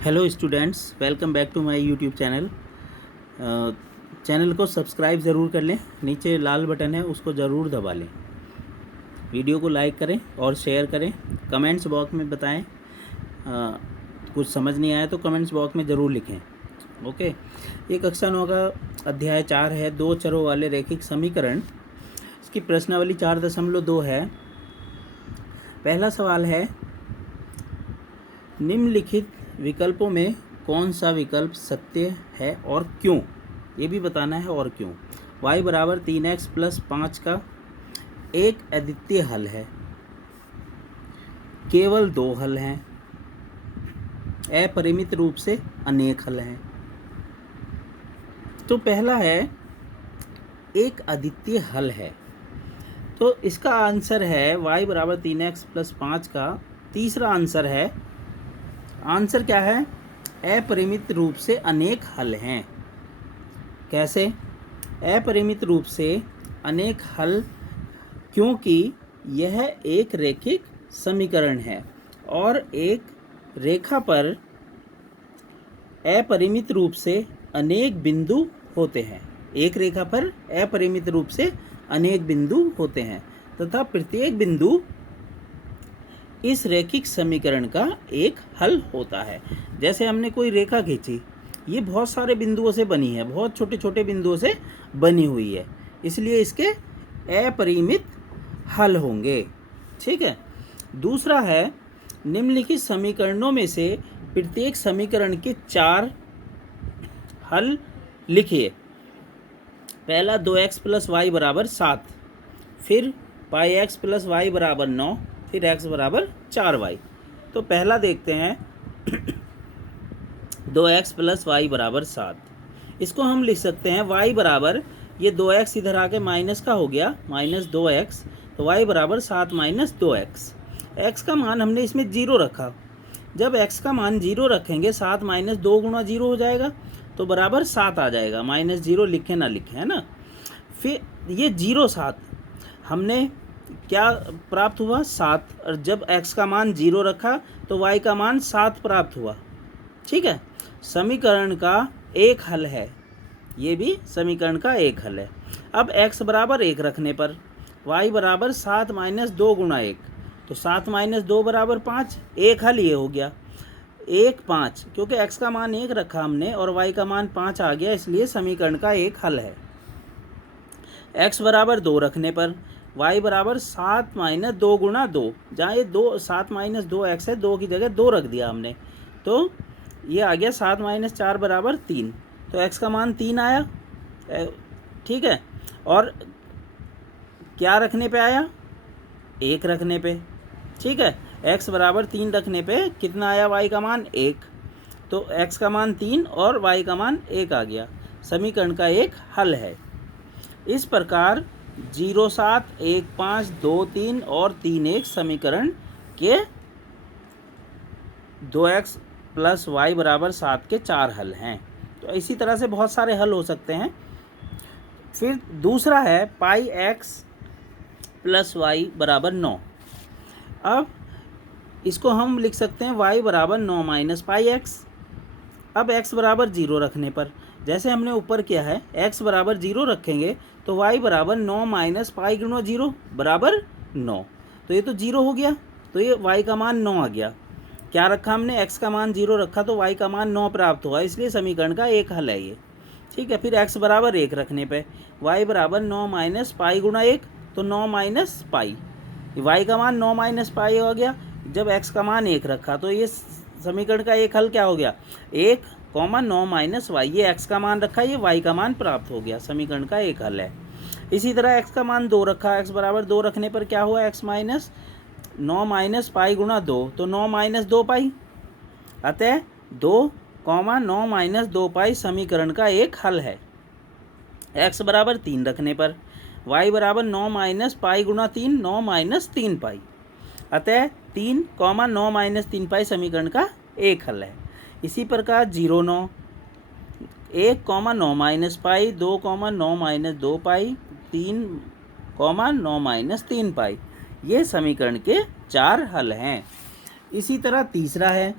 Hello students, welcome back to my YouTube channel. Channel को subscribe ज़रूर कर लें। नीचे लाल बटन है, उसको ज़रूर दबा लें। वीडियो को लाइक करें और शेयर करें। कमेंट्स बॉक्स में बताएं। कुछ समझ नहीं आया तो कमेंट्स बॉक्स में ज़रूर लिखें। ओके। ये कक्षा 9 का अध्याय 4 है, दो चरों वाले रैखिक समीकरण। इसकी प्रश्नावली 4.2 है। पहला सवाल है, निम्नलिखित विकल्पों में कौन सा विकल्प सत्य है और क्यों? ये भी बताना है और क्यों। y बराबर 3x प्लस 5 का एक अद्वितीय हल है, केवल दो हल हैं, अपरिमित रूप से अनेक हल हैं। तो पहला है एक अद्वितीय हल है, तो इसका आंसर है y बराबर 3x प्लस 5 का। तीसरा आंसर है, आंसर क्या है? अपरिमित रूप से अनेक हल हैं। कैसे अपरिमित रूप से अनेक हल? क्योंकि यह एक रैखिक समीकरण है और एक रेखा पर अपरिमित रूप से अनेक बिंदु होते हैं। एक रेखा पर अपरिमित रूप से अनेक बिंदु होते हैं तथा प्रत्येक बिंदु इस रैखिक समीकरण का एक हल होता है। जैसे हमने कोई रेखा खींची, ये बहुत सारे बिंदुओं से बनी है, बहुत छोटे छोटे बिंदुओं से बनी हुई है, इसलिए इसके अपरिमित हल होंगे। ठीक है। दूसरा है, निम्नलिखित समीकरणों में से प्रत्येक समीकरण के 4 हल लिखिए। पहला 2x प्लस वाई बराबर 7, फिर पाई एक्स प्लस वाई बराबर 9, फिर x बराबर 4y। तो पहला देखते हैं 2x प्लस वाई बराबर 7। इसको हम लिख सकते हैं y बराबर, ये 2x इधर आके माइनस का हो गया, माइनस 2x, तो y बराबर 7 माइनस 2x। x का मान हमने इसमें 0 रखा। जब x का मान 0 रखेंगे, 7 माइनस 2 गुणा 0 हो जाएगा, तो बराबर 7 आ जाएगा। माइनस 0 लिखे ना लिखे, है ना। फिर ये 0 7 हमने क्या प्राप्त हुआ? 7। और जब x का मान 0 रखा तो y का मान 7 प्राप्त हुआ। ठीक है। समीकरण का एक हल है, ये भी समीकरण का एक हल है। अब x बराबर 1 रखने पर y बराबर 7 माइनस 2 गुणा 1, तो 7 माइनस 2 बराबर 5। एक हल ये हो गया, 1 5, क्योंकि x का मान 1 रखा हमने और y का मान 5 आ गया, इसलिए समीकरण का एक हल है। x बराबर 2 रखने पर y बराबर 7 माइनस 2 गुणा 2, जहाँ ये 2 7 माइनस 2x है, 2 की जगह 2 रख दिया हमने, तो ये आ गया 7 माइनस 4 बराबर 3। तो x का मान 3 आया। ठीक है। और क्या रखने पे आया? 1 रखने पे। ठीक है। x बराबर 3 रखने पे कितना आया? y का मान 1। तो x का मान 3 और y का मान 1 आ गया। समीकरण का एक हल है। इस प्रकार 0 7 1 5 2 3 और 3 1 समीकरण के 2x प्लस वाई बराबर 7 के 4 हल हैं। तो इसी तरह से बहुत सारे हल हो सकते हैं। फिर दूसरा है पाई एक्स प्लस वाई बराबर 9। अब इसको हम लिख सकते हैं y बराबर 9 माइनस पाई एक्स। अब x बराबर 0 रखने पर, जैसे हमने ऊपर किया है, x बराबर 0 रखेंगे तो y बराबर 9 माइनस पाई गुणा 0 बराबर 9। तो ये तो 0 हो गया, तो ये y का मान 9 आ गया। क्या रखा हमने? x का मान 0 रखा तो y का मान 9 प्राप्त हुआ, इसलिए समीकरण का एक हल है ये। ठीक है। फिर x बराबर 1 रखने पे y बराबर 9 माइनस पाई गुणा 1, तो 9 माइनस पाई, y का मान 9 माइनस पाई हो गया। जब x का मान 1 रखा तो ये समीकरण का एक हल क्या हो गया? 1 9 माइनस वाई। ये x का मान रखा, ये y का मान प्राप्त हो गया, समीकरण का एक हल है। इसी तरह x का मान 2 रखा, x बराबर 2 रखने पर क्या हुआ? x माइनस 9 माइनस पाई गुणा 2, तो 9 माइनस 2 पाई। अतः 2 9 माइनस 2 पाई समीकरण का एक हल है। x बराबर 3 रखने पर y बराबर 9 माइनस पाई गुणा 3, 9 माइनस 3 पाई। अतः 3 9 माइनस 3 पाई समीकरण का एक हल है। इसी प्रकार 0 9 1 9 माइनस पाई, 2 9 माइनस 2 पाई, 3 9 माइनस 3 पाई, ये समीकरण के 4 हल हैं। इसी तरह तीसरा है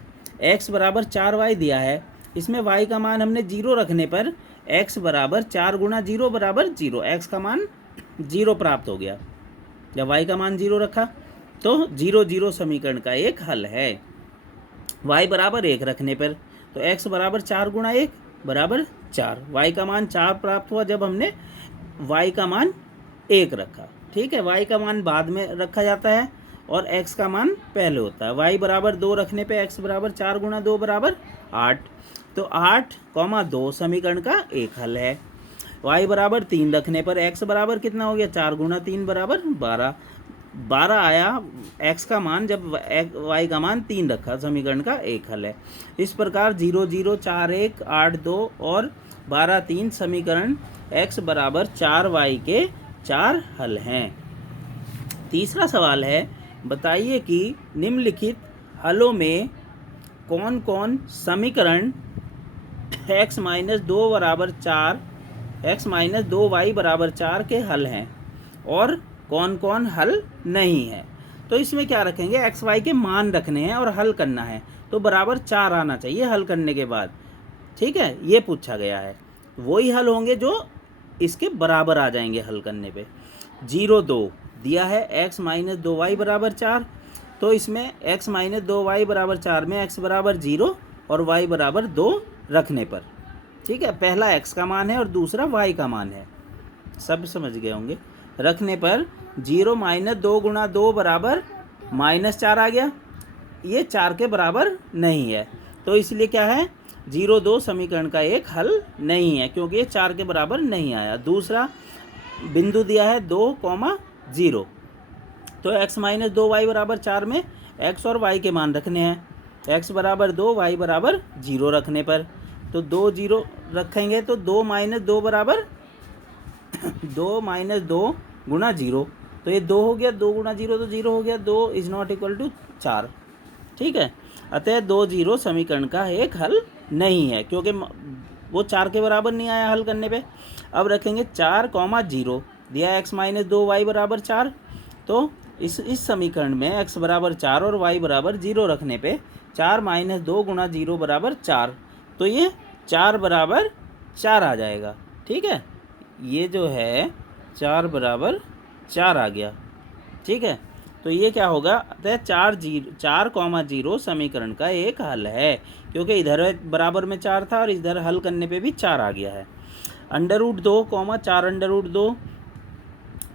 x बराबर 4y दिया है, इसमें y का मान हमने 0 रखने पर x बराबर 4 गुणा 0 बराबर 0, x का मान 0 प्राप्त हो गया। जब y का मान 0 रखा तो 0 0 समीकरण का एक हल है। y बराबर 1 रखने पर तो x बराबर 4 गुणा 1 बराबर 4, y का मान 4 प्राप्त हुआ जब हमने y का मान 1 रखा। ठीक है, y का मान बाद में रखा जाता है और x का मान पहले होता है। y बराबर 2 रखने पे x बराबर 4 गुणा 2 बराबर 8, तो 8,2 समीकरण का एक हल है। y बराबर 3 रखने पर x बराबर कितना हो गया, 4 गुणा 3 बराबर 12, 12 आया x का मान जब y का मान 3 रखा, समीकरण का एक हल है। इस प्रकार 0 0 4 1 8 2 और 12 3 समीकरण x बराबर 4y के 4 हल हैं। तीसरा सवाल है, बताइए कि निम्नलिखित हलों में कौन कौन समीकरण x माइनस 2 बराबर 4 x माइनस 2y बराबर 4 के हल हैं और कौन कौन हल नहीं है। तो इसमें क्या रखेंगे, एक्स वाई के मान रखने हैं और हल करना है, तो बराबर 4 आना चाहिए हल करने के बाद। ठीक है, ये पूछा गया है, वही हल होंगे जो इसके बराबर आ जाएंगे हल करने पे। 0 2 दिया है x माइनस 2y बराबर 4, तो इसमें x माइनस 2y बराबर 4 में x बराबर 0 और y बराबर 2 रखने पर, ठीक है, पहला x का मान है और दूसरा y का मान है, सब समझ गए होंगे। रखने पर 0 माइनस 2 गुणा 2 बराबर -4 आ गया, ये 4 के बराबर नहीं है, तो इसलिए क्या है, 0 2 समीकरण का एक हल नहीं है क्योंकि ये 4 के बराबर नहीं आया। दूसरा बिंदु दिया है 2,0, तो x माइनस 2y बराबर 4 में x और y के मान रखने हैं, x बराबर 2 y बराबर 0 रखने पर, तो 2 0 रखेंगे तो 2 माइनस 2 बराबर 2 माइनस 2 गुणा 0, तो ये 2 हो गया, 2 गुणा 0 तो 0 हो गया, 2 इज नॉट इक्वल टू 4। ठीक है, अतः 2 0 समीकरण का एक हल नहीं है क्योंकि वो 4 के बराबर नहीं आया हल करने पे। अब रखेंगे 4,0 दिया x माइनस 2y बराबर 4, तो इस समीकरण में x बराबर 4 और y बराबर 0 रखने पे 4 माइनस 2 गुणा 0 बराबर 4, तो ये 4 बराबर 4 आ जाएगा। ठीक है, ये जो है 4 बराबर 4 आ गया। ठीक है, तो ये क्या होगा, अतः 4,0 समीकरण का एक हल है क्योंकि इधर बराबर में 4 था और इधर हल करने पे भी 4 आ गया है। √2, 4√2,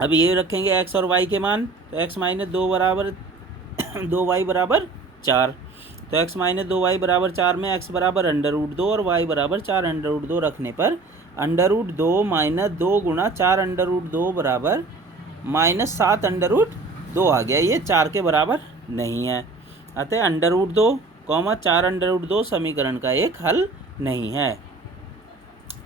अब ये रखेंगे x और y के मान, तो x माइनस 2 बराबर 2y बराबर 4, तो x माइनस 2y बराबर 4 में x बराबर √2 और y बराबर 4√2 रखने पर √2 माइनस 2 गुणा 4√2 बराबर -7√2 आ गया, ये 4 के बराबर नहीं है, अतः √2, 4√2 समीकरण का एक हल नहीं है।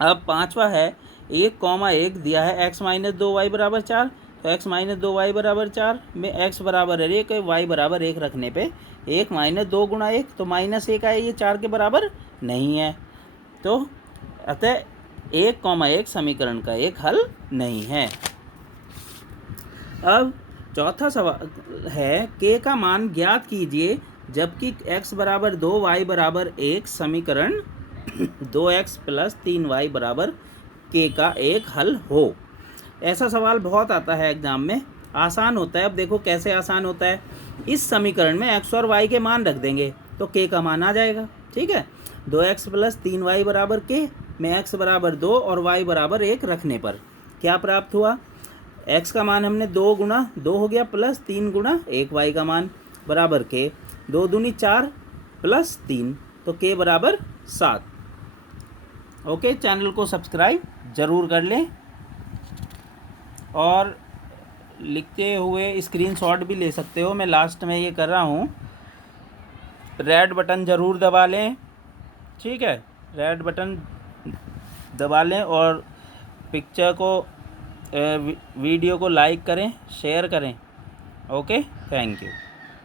अब पांचवा है 1,1 दिया है x माइनस 2y बराबर 4, तो x माइनस 2y बराबर 4 में x बराबर 1 y बराबर 1 रखने पे 1 माइनस 2 गुणा 1 तो -1 आए, ये 4 के बराबर नहीं है, तो अतः 1,1 समीकरण का एक हल नहीं है। अब चौथा सवाल है, k का मान ज्ञात कीजिए जबकि x बराबर 2 y बराबर 1 समीकरण 2x प्लस 3y बराबर k का एक हल हो। ऐसा सवाल बहुत आता है एग्जाम में, आसान होता है। अब देखो कैसे आसान होता है, इस समीकरण में x और y के मान रख देंगे तो k का मान आ जाएगा। ठीक है, 2x प्लस 3y बराबर k में x बराबर 2 और y बराबर 1 रखने पर क्या प्राप्त हुआ, x का मान हमने 2 गुणा 2 हो गया प्लस 3 गुणा 1 y का मान बराबर k, 2 दूनी 4 प्लस 3, तो k बराबर 7। ओके, चैनल को सब्सक्राइब ज़रूर कर लें और लिखते हुए स्क्रीनशॉट भी ले सकते हो, मैं लास्ट में ये कर रहा हूँ। रेड बटन ज़रूर दबा लें, ठीक है, रेड बटन दबा लें और पिक्चर को वीडियो को लाइक करें, शेयर करें। Okay, thank you.